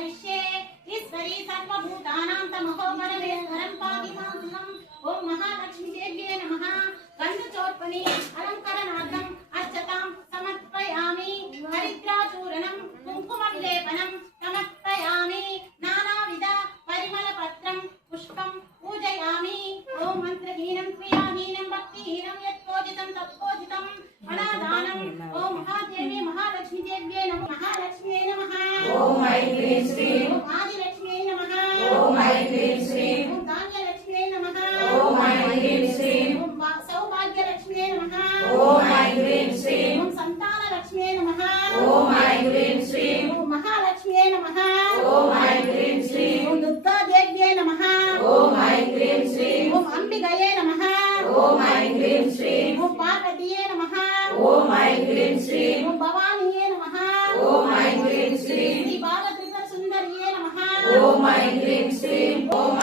करिष्ये ईश्वरी सर्वभूतानां तमहो परमेश्वरं पाहि मां ओं महालक्ष्मी देव्यै नमः गन्धचोत्पनी अलंकरणार्थं अर्चतां समर्पयामि हरिद्राचूर्णं कुङ्कुमविलेपनं समर्पयामि नानाविध परिमलपत्रं पुष्पं पूजयामि ओं मंत्रहीनं क्रियाहीनं भक्तिहीनं यत्पूजितं तत्पूजितं अनादानं ओं महादेवी महालक्ष्मी देव्यै नमः महालक्ष्म्यै नमः ओम ऐं ह्रीं श्रीं ओं आदिलक्ष्म्यै नमः ओम ऐं ह्रीं श्रीं ओं धान्यलक्ष्म्यै नमः ओम ऐं ह्रीं श्रीं ओं सौभाग्यलक्ष्म्यै नमः ओम ऐं ह्रीं श्रीं ओं संतानलक्ष्म्यै नमः ओम ऐं ह्रीं श्रीं ओं महालक्ष्म्यै नमः ओम ऐं ह्रीं श्रीं ओं दुर्गादेव्यै नमः ओम ऐं ह्रीं श्रीं ओं अंबिकये नमः ओम ऐं ह्रीं श्रीं ओं पार्वतीये नमः ओम ऐं ह्रीं श्रीं ओं भवानीये नमः ओम ऐं ह्रीं श्रीं श्री बालत्रिपुर सुंदरिये नमः ओम ऐं ह्रीं श्रीं ओम